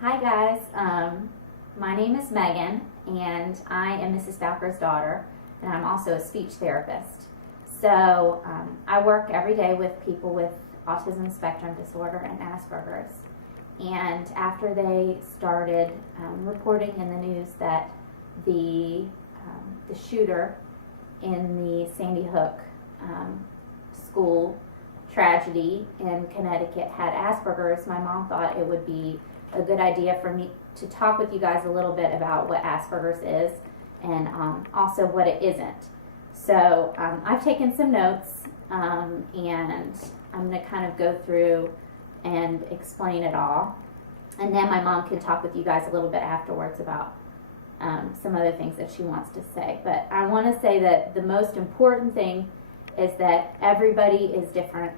Hi guys, my name is Megan and I am Mrs. Bowker's daughter, and I'm also a speech therapist. So I work every day with people with autism spectrum disorder and Asperger's. And after they started reporting in the news that the shooter in the Sandy Hook school tragedy in Connecticut had Asperger's, my mom thought it would be a good idea for me to talk with you guys a little bit about what Asperger's is and also what it isn't. So I've taken some notes and I'm going to kind of go through and explain it all. And then my mom can talk with you guys a little bit afterwards about some other things that she wants to say. But I want to say that the most important thing is that everybody is different.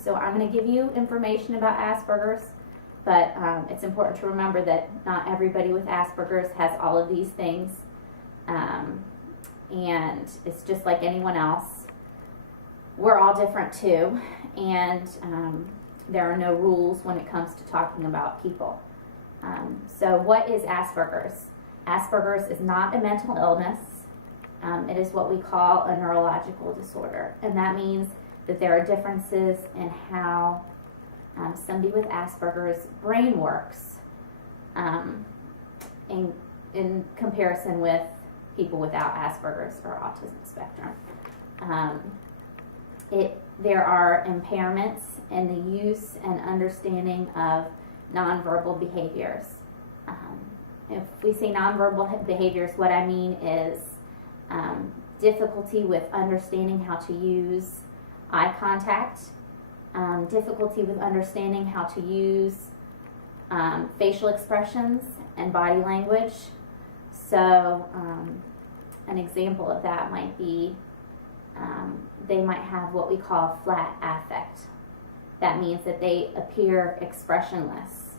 So I'm going to give you information about Asperger's, but it's important to remember that not everybody with Asperger's has all of these things. And it's just like anyone else. We're all different too, and there are no rules when it comes to talking about people. So what is Asperger's? Asperger's is not a mental illness. It is what we call a neurological disorder, and that means that there are differences in how somebody with Asperger's brain works in comparison with people without Asperger's or autism spectrum. There are impairments in the use and understanding of nonverbal behaviors. If we say nonverbal behaviors, what I mean is difficulty with understanding how to use eye contact, difficulty with understanding how to use facial expressions and body language. So an example of that might be they might have what we call flat affect. That means that they appear expressionless,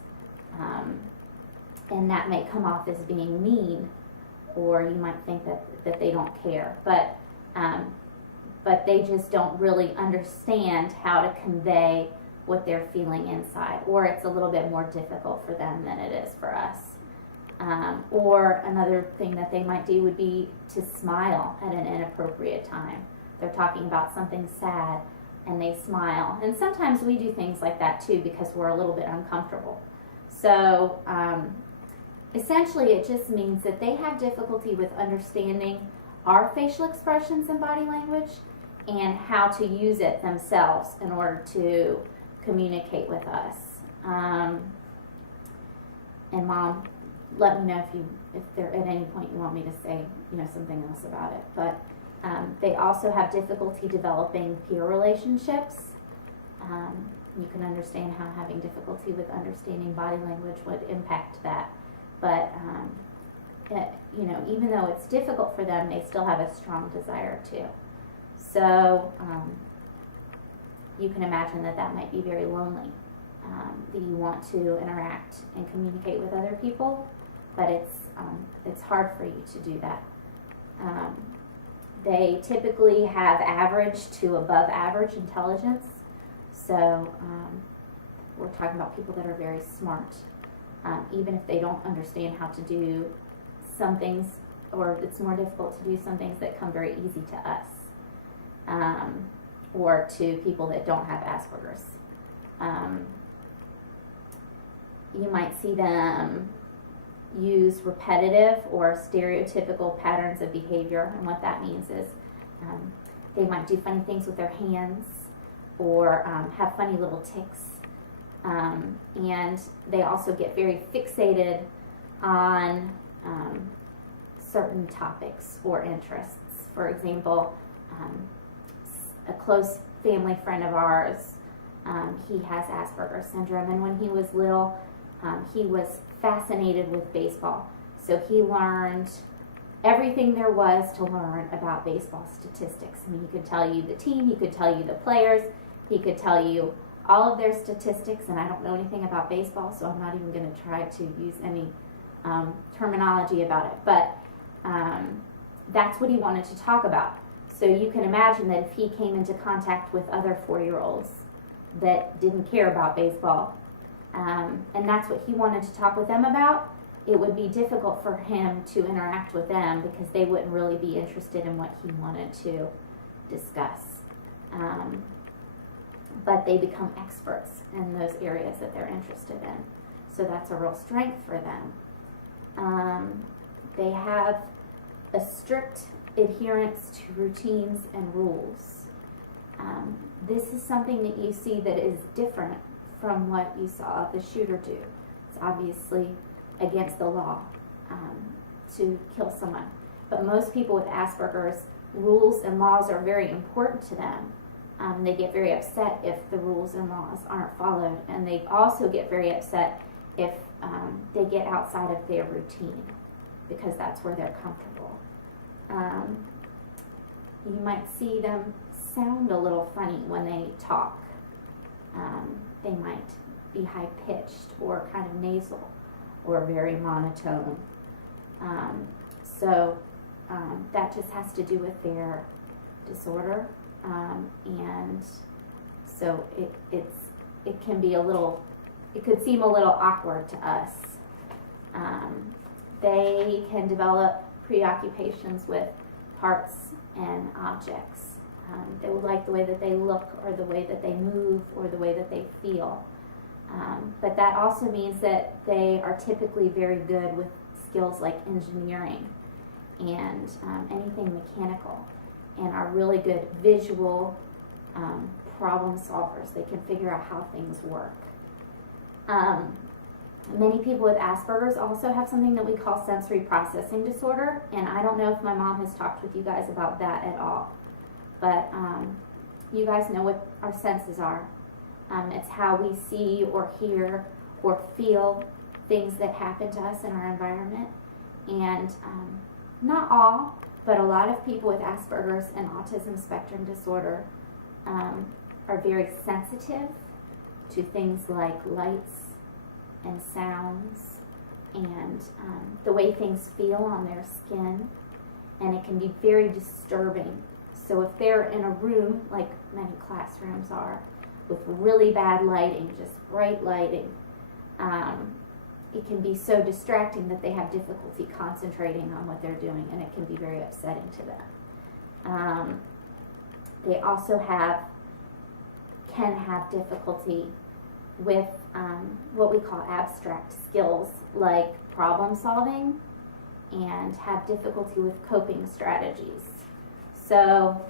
and that may come off as being mean, or you might think that they don't care, but they just don't really understand how to convey what they're feeling inside, or it's a little bit more difficult for them than it is for us. Or another thing that they might do would be to smile at an inappropriate time. They're talking about something sad and they smile. And sometimes we do things like that too because we're a little bit uncomfortable. So essentially it just means that they have difficulty with understanding our facial expressions and body language and how to use it themselves in order to communicate with us. And Mom, let me know if there at any point you want me to say something else about it. But they also have difficulty developing peer relationships. You can understand how having difficulty with understanding body language would impact that. But even though it's difficult for them, they still have a strong desire to. So you can imagine that might be very lonely. That you want to interact and communicate with other people, but it's hard for you to do that. They typically have average to above average intelligence, so we're talking about people that are very smart, even if they don't understand how to do some things, or it's more difficult to do some things that come very easy to us, or to people that don't have Asperger's. You might see them use repetitive or stereotypical patterns of behavior, and what that means is they might do funny things with their hands or have funny little tics, and they also get very fixated on certain topics or interests. For example, a close family friend of ours, he has Asperger Syndrome, and when he was little, he was fascinated with baseball. So he learned everything there was to learn about baseball statistics. I mean, he could tell you the team, he could tell you the players, he could tell you all of their statistics, and I don't know anything about baseball, so I'm not even going to try to use any terminology about it. But that's what he wanted to talk about. So you can imagine that if he came into contact with other 4-year-olds that didn't care about baseball, And that's what he wanted to talk with them about. It would be difficult for him to interact with them because they wouldn't really be interested in what he wanted to discuss. But they become experts in those areas that they're interested in. So that's a real strength for them. They have a strict adherence to routines and rules. This is something that you see that is different from what you saw the shooter do. It's obviously against the law to kill someone. But most people with Asperger's, rules and laws are very important to them. They get very upset if the rules and laws aren't followed, and they also get very upset if they get outside of their routine, because that's where they're comfortable. You might see them sound a little funny when they talk. They might be high-pitched or kind of nasal or very monotone. That just has to do with their disorder. And so it can be it could seem a little awkward to us. They can develop preoccupations with parts and objects. They will like the way that they look, or the way that they move, or the way that they feel. But that also means that they are typically very good with skills like engineering and anything mechanical, and are really good visual problem solvers. They can figure out how things work. Many people with Asperger's also have something that we call sensory processing disorder, and I don't know if my mom has talked with you guys about that at all, but you guys know what our senses are. It's how we see or hear or feel things that happen to us in our environment, and not all, but a lot of people with Asperger's and autism spectrum disorder are very sensitive to things like lights and sounds and the way things feel on their skin, and it can be very disturbing. So if they're in a room, like many classrooms are, with really bad lighting, just bright lighting, it can be so distracting that they have difficulty concentrating on what they're doing, and it can be very upsetting to them. They also can have difficulty with what we call abstract skills, like problem solving, and have difficulty with coping strategies. So,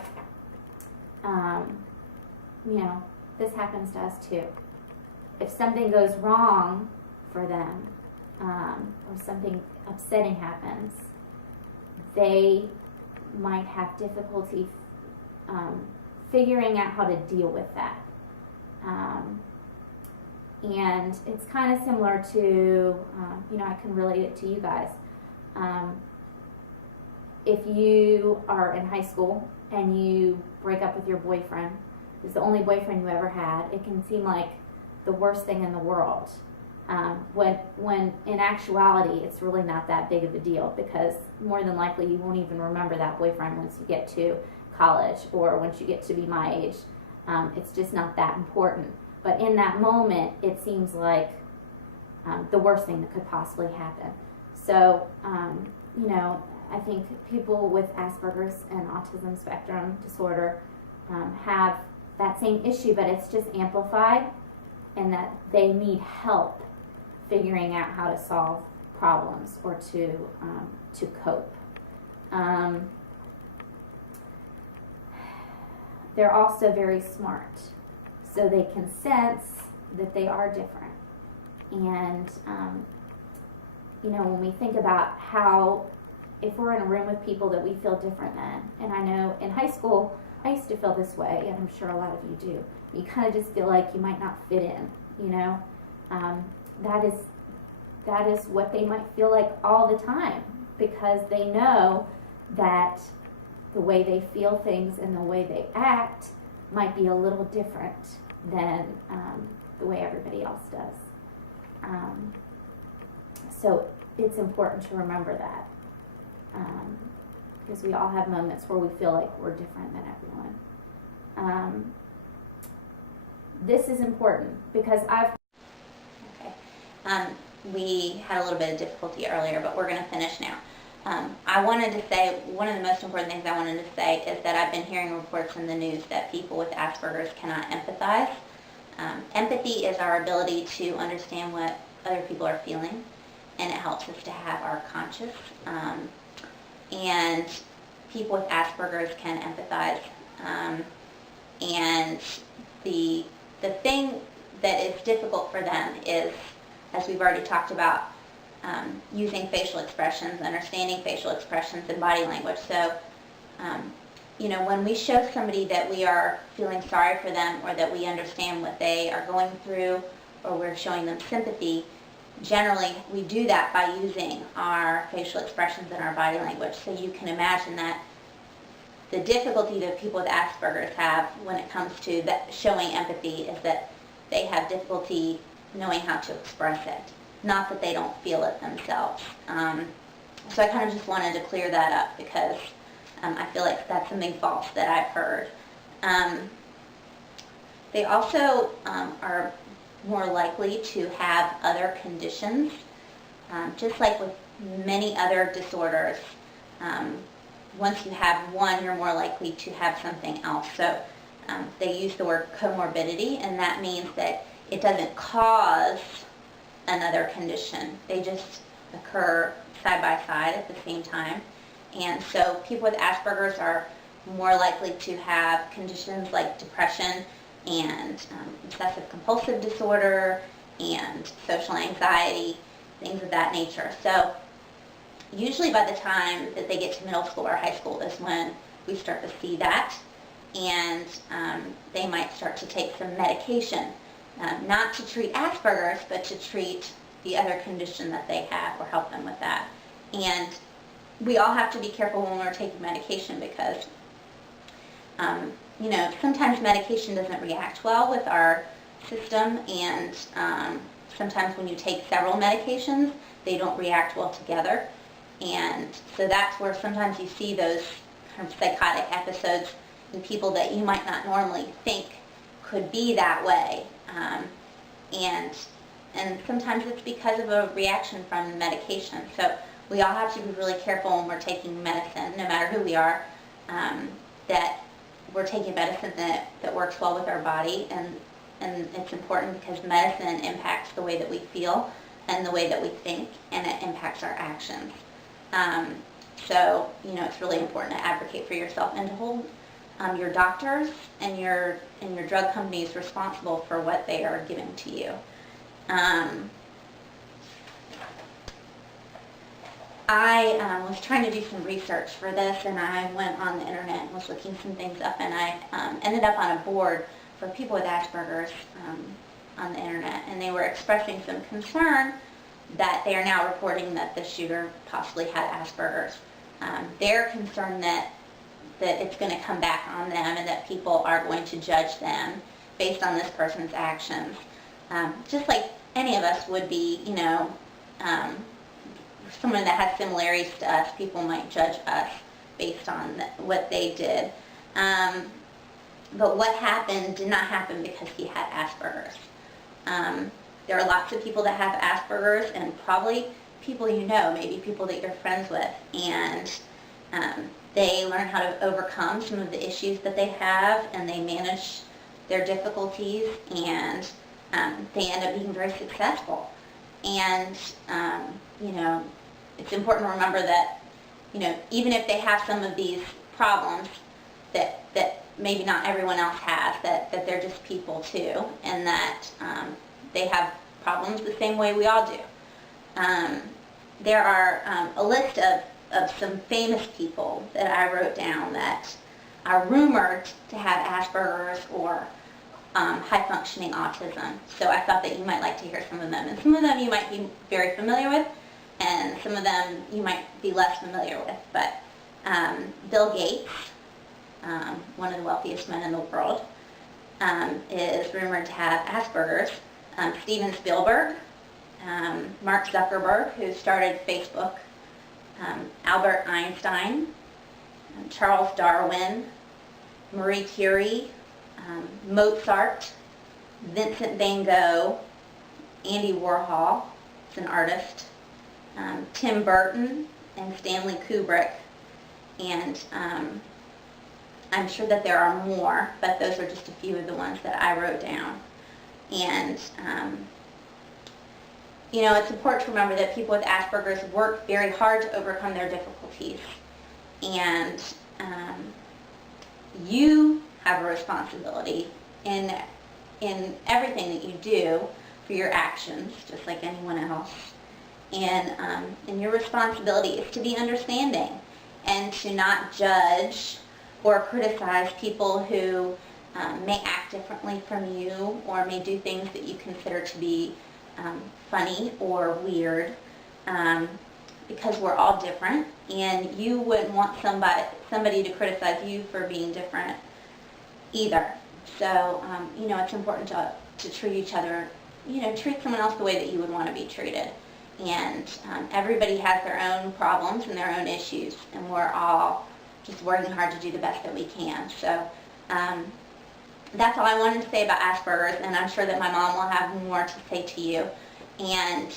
this happens to us too. If something goes wrong for them, or something upsetting happens, they might have difficulty figuring out how to deal with that. And it's kind of similar to, I can relate it to you guys. If you are in high school and you break up with your boyfriend, it's the only boyfriend you ever had, it can seem like the worst thing in the world. When in actuality, it's really not that big of a deal, because more than likely you won't even remember that boyfriend once you get to college or once you get to be my age. It's just not that important. But in that moment, it seems like the worst thing that could possibly happen. So, I think people with Asperger's and autism spectrum disorder have that same issue, but it's just amplified, and that they need help figuring out how to solve problems or to cope. They're also very smart, so they can sense that they are different. And when we think about how, if we're in a room with people that we feel different than, and I know in high school I used to feel this way, and I'm sure a lot of you do. You kind of just feel like you might not fit in, that is what they might feel like all the time, because they know that the way they feel things and the way they act might be a little different than the way everybody else does. So it's important to remember that, because we all have moments where we feel like we're different than everyone. This is important because we had a little bit of difficulty earlier, but we're going to finish now. I wanted to say, one of the most important things I wanted to say is that I've been hearing reports in the news that people with Asperger's cannot empathize. Empathy is our ability to understand what other people are feeling, and it helps us to have our conscience. And people with Asperger's can empathize. And the thing that is difficult for them is, as we've already talked about, using facial expressions, understanding facial expressions and body language. So, when we show somebody that we are feeling sorry for them, or that we understand what they are going through, or we're showing them sympathy, generally we do that by using our facial expressions and our body language. So you can imagine that the difficulty that people with Asperger's have when it comes to showing empathy is that they have difficulty knowing how to express it. Not that they don't feel it themselves. So I kind of just wanted to clear that up, because I feel like that's something false that I've heard. They also are more likely to have other conditions, just like with many other disorders. Once you have one, you're more likely to have something else. So they use the word comorbidity, and that means that it doesn't cause another condition. They just occur side by side at the same time. And so people with Asperger's are more likely to have conditions like depression and obsessive compulsive disorder and social anxiety, things of that nature. So usually by the time that they get to middle school or high school is when we start to see that, and they might start to take some medication, not to treat Asperger's, but to treat the other condition that they have, or help them with that. And we all have to be careful when we're taking medication, because sometimes medication doesn't react well with our system, and sometimes when you take several medications, they don't react well together. And so that's where sometimes you see those kind of psychotic episodes in people that you might not normally think could be that way. And sometimes it's because of a reaction from the medication. So we all have to be really careful when we're taking medicine, no matter who we are, that we're taking medicine that works well with our body. And it's important because medicine impacts the way that we feel and the way that we think, and it impacts our actions. So it's really important to advocate for yourself and to hold your doctors and your drug companies responsible for what they are giving to you. I was trying to do some research for this, and I went on the internet and was looking some things up, and I ended up on a board for people with Asperger's on the internet, and they were expressing some concern that they are now reporting that the shooter possibly had Asperger's. They're concerned that it's going to come back on them, and that people are going to judge them based on this person's actions. Just like any of us would be, someone that has similarities to us, people might judge us based on what they did. But what happened did not happen because he had Asperger's. There are lots of people that have Asperger's, and probably people maybe people that you're friends with, and they learn how to overcome some of the issues that they have, and they manage their difficulties, and they end up being very successful. And it's important to remember that even if they have some of these problems that maybe not everyone else has, that they're just people too, and that they have problems the same way we all do. There are a list of some famous people that I wrote down that are rumored to have Asperger's or high-functioning autism. So I thought that you might like to hear some of them. And some of them you might be very familiar with, and some of them you might be less familiar with. But Bill Gates, one of the wealthiest men in the world, is rumored to have Asperger's. Steven Spielberg, Mark Zuckerberg, who started Facebook, Albert Einstein, Charles Darwin, Marie Curie, Mozart, Vincent van Gogh, Andy Warhol, It's an artist. Tim Burton and Stanley Kubrick. And I'm sure that there are more, but those are just a few of the ones that I wrote down. And you know, it's important to remember that people with Asperger's work very hard to overcome their difficulties. And you have a responsibility in everything that you do for your actions, just like anyone else. And your responsibility is to be understanding and to not judge or criticize people who may act differently from you or may do things that you consider to be funny or weird, because we're all different, and you wouldn't want somebody to criticize you for being different either. So you know, it's important to treat each other, you know, treat someone else the way that you would want to be treated. And everybody has their own problems and their own issues, and we're all just working hard to do the best that we can. So that's all I wanted to say about Asperger's, and I'm sure that my mom will have more to say to you. And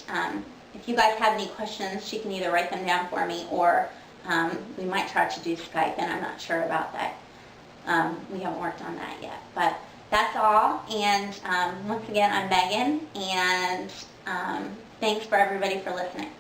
if you guys have any questions, she can either write them down for me, or we might try to do Skype, and I'm not sure about that. We haven't worked on that yet. But that's all, and once again, I'm Megan, and thanks for everybody for listening.